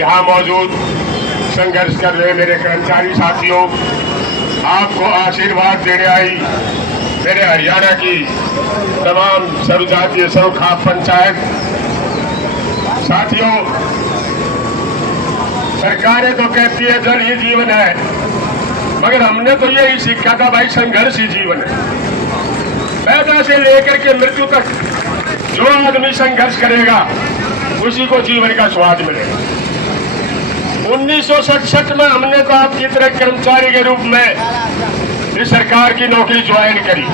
यहाँ मौजूद संघर्ष कर रहे मेरे कर्मचारी साथियों, आपको आशीर्वाद देने आई मेरे हरियाणा की तमाम सर्वजातीय सरोखा पंचायत साथियों, सरकारें तो कहती है जल ही जीवन है, मगर हमने तो यही सीखा था भाई संघर्ष ही जीवन है। पैदा से लेकर के मृत्यु तक जो आदमी संघर्ष करेगा उसी को जीवन का स्वाद मिलेगा। 1967 में हमने तो आपकी तरह कर्मचारी के रूप में इस सरकार की नौकरी ज्वाइन करी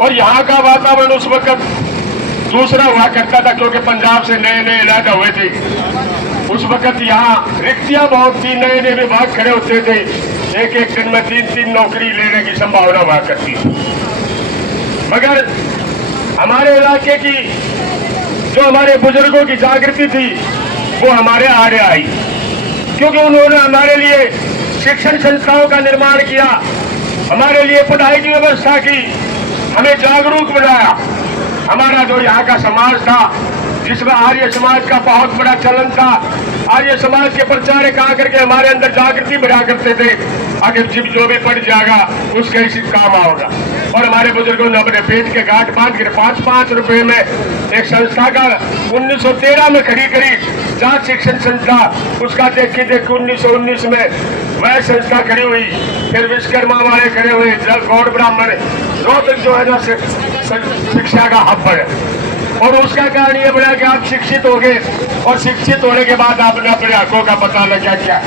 और यहाँ का वातावरण उस वक्त दूसरा हुआ करता था, क्योंकि पंजाब से नए नए अलर्ट हुए थे। उस वक्त यहाँ रिक्तियां बहुत थी, नए नए विभाग खड़े होते थे, एक एक दिन में 3-3 नौकरी लेने की संभावना हुआ करती थी। मगर हमारे इलाके की जो हमारे बुजुर्गों की जागृति थी वो हमारे आड़े आई, क्योंकि उन्होंने हमारे लिए शिक्षण संस्थाओं का निर्माण किया, हमारे लिए पढ़ाई की व्यवस्था की, हमें जागरूक बनाया। हमारा जो यहाँ का समाज था जिसमें आर्य समाज का बहुत बड़ा चलन था, आर्य समाज के प्रचारक आकर के हमारे अंदर जागृति बढ़ा करते थे, आखिर जो भी पढ़ जाएगा उसका इसी काम आओगा। और हमारे बुजुर्गों ने अपने पेट के गांठ बांध कर 5-5 रुपए में एक संस्था का 1913 में खड़ी करी, जाट शिक्षण संस्था, उसका देखी 1919 में वह संस्था खड़ी हुई। फिर विश्वकर्मा वाले खड़े हुए, गौड़ ब्राह्मण रोहतक जो है ना शिक्षा का हब है, और उसका कारण ये बना कि आप शिक्षित हो गए और शिक्षित होने के बाद आपने अपने हकों का पता लगा क्या।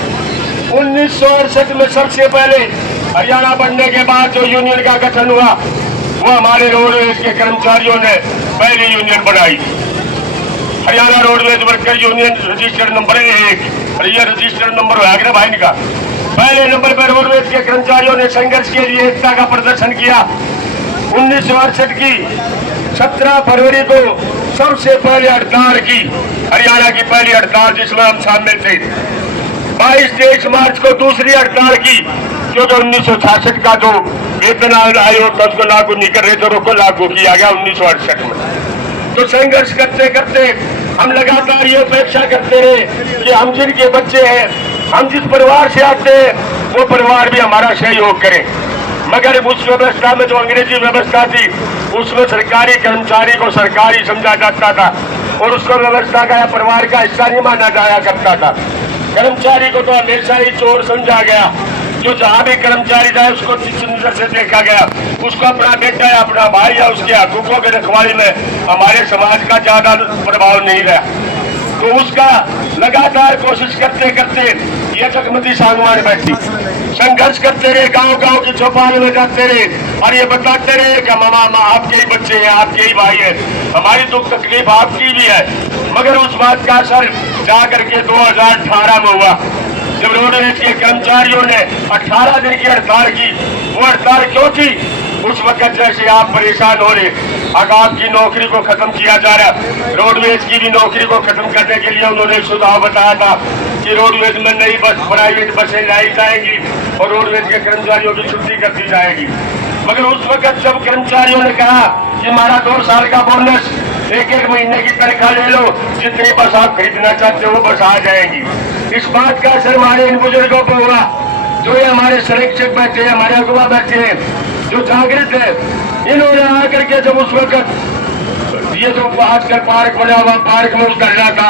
1968 में सबसे पहले हरियाणा बनने के बाद जो यूनियन का गठन हुआ वो हमारे रोडवेज के कर्मचारियों ने पहली यूनियन बनाई, Haryana roadways worker union registered number 1, और यह रजिस्टर्ड नंबर होगा भाई का। पहले नंबर पर रोडवेज के कर्मचारियों ने संघर्ष के लिए एकता का प्रदर्शन किया। 1968 की 17 फरवरी को सबसे पहले हड़ताल की, हरियाणा की पहली हड़ताल जिसमें हम शामिल थे। 22-23 मार्च को दूसरी हड़ताल की, क्योंकि 1966 का जो वेतन आयोग था उसको लागू नहीं कर रहे थे, उसको लागू किया गया 1968 में। तो संघर्ष करते करते हम लगातार ये अपेक्षा करते रहे कि हम जिनके बच्चे हैं, हम जिस परिवार से आते हैं वो परिवार भी हमारा सहयोग करे। मगर उस व्यवस्था में जो अंग्रेजी व्यवस्था थी उसमें सरकारी कर्मचारी को सरकारी समझा जाता था और उसको व्यवस्था का या परिवार का हिस्सा नहीं माना जाया करता था। कर्मचारी को तो हमेशा ही चोर समझा गया, जो जहाँ भी कर्मचारी जाए उसको जिस नजर से देखा गया, उसको अपना बेटा या अपना भाई या उसके हकूकों की रखवाली में हमारे समाज का ज्यादा प्रभाव नहीं रहा। तो उसका लगातार कोशिश करते करते ये जगमती सांगवान बैठी, संघर्ष करते रहे, गांव गांव की चौपाल में जाते रहे और ये बताते रहे कि मामा आपके ही बच्चे हैं, आपके ही भाई है, हमारी दुख तकलीफ आपकी भी है। मगर उस बात का असर जाकर के 2018 में हुआ, जब रोडवेज के कर्मचारियों ने 18 दिन की हड़ताल की। वो हड़ताल क्यों की? उस वक्त जैसे आप परेशान हो रहे, अब आपकी नौकरी को खत्म किया जा रहा, रोडवेज की भी नौकरी को खत्म करने के लिए उन्होंने सुझाव बताया था कि रोडवेज में नई बस प्राइवेट बसें लाई जाएंगी और रोडवेज के कर्मचारियों की छुट्टी कर दी जाएगी। मगर उस वक्त जब कर्मचारियों ने कहा कि हमारा 2 साल का बोनस, 1-1 महीने की तनख्वाह ले लो, जितनी बस आप खरीदना चाहते हो वो बस आ जाएंगी। इस बात का असर हमारे इन बुजुर्गों पर हुआ, जो ये हमारे संरक्षक बैठे हैं, हमारे अगुवा बैठे हैं, जो जागृत है। इन्होंने आकर के जब उस वक्त ये जो आजकल पार्क बना हुआ, पार्क में उतरना था,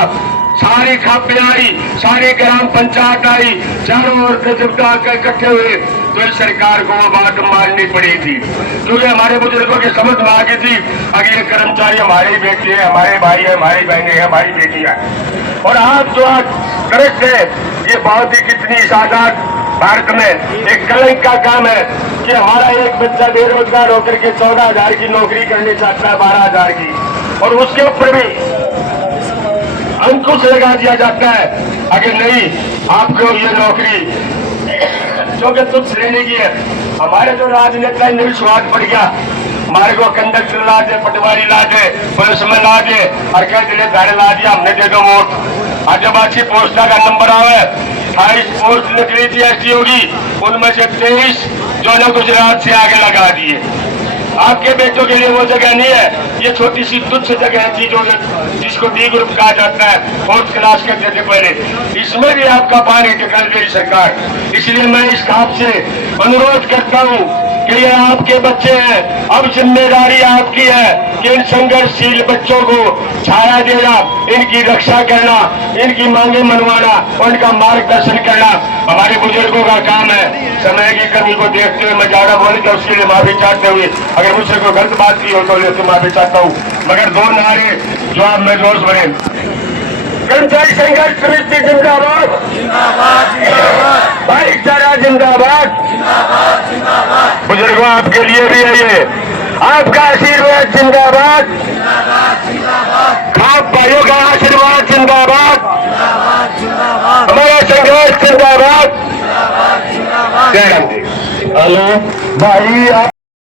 सारी खापे आई, सारी ग्राम पंचायत आई, चारों ओर से जब इकट्ठे हुए तो इस सरकार को वो बात माननी पड़ी थी, क्योंकि हमारे बुजुर्गों की समझ में आ गई थी अगर ये कर्मचारी हमारे बेटे हैं, हमारे भाई है, हमारी बहनें हैं, हमारी बेटियां हैं। और आप जो आज दृश्य है ये बहुत ही कितनी आजाद भारत में एक कलंक का काम है कि हमारा एक बच्चा बेरोजगार होकर के 14,000 की नौकरी करने चाहता है, 12,000 की, और उसके ऊपर भी अंकुश लगा दिया जाता है अगर नहीं आपको ये नौकरी जो कि तुच्छ लेने की है। हमारे जो राजनेता है विश्वास बढ़ गया, हमारे को कंडक्टर ला दे, पटवारी ला दे, पुलिस में ला दे और कह दिले गाड़ी ला दिया हमने, दे दो वोट। आज जब अच्छी पोस्टा का नंबर आवे, 28 पोस्ट निकली थी एसडीओ की, उनमें से 23 जो ने गुजरात से आगे लगा दिए। आपके बेटों के लिए वो जगह नहीं है। ये छोटी सी तुच्छ जगह है चीजों में, जिसको डी ग्रुप कहा जाता है, फोर्थ क्लास करते थे पहले, इसमें भी आपका पानी निकाल रही सरकार। इसलिए मैं इस आपसे अनुरोध करता हूँ कि ये आपके बच्चे हैं, अब जिम्मेदारी आपकी है कि इन संघर्षशील बच्चों को छाया देना, इनकी रक्षा करना, इनकी मांगे मनवाना और इनका मार्गदर्शन करना हमारे बुजुर्गों का काम है। समय की कमी को देखते हुए मैं ज्यादा बोल के उसके लिए माफी चाहते हुए, अगर मुझसे कोई गलत बात की हो तो उससे माफी चाहता हूँ। मगर दो नारे जो आप में जोश बने, कर्मचारी संघर्ष समिति जिंदाबाद, भाईचारा जिंदाबाद। बुजुर्गों आपके लिए भी है ये, आपका आशीर्वाद जिंदाबाद, आप भाइयों का आशीर्वाद जिंदाबाद, हमारा संघर्ष जिंदाबाद। जय राम जी। हेलो भाई।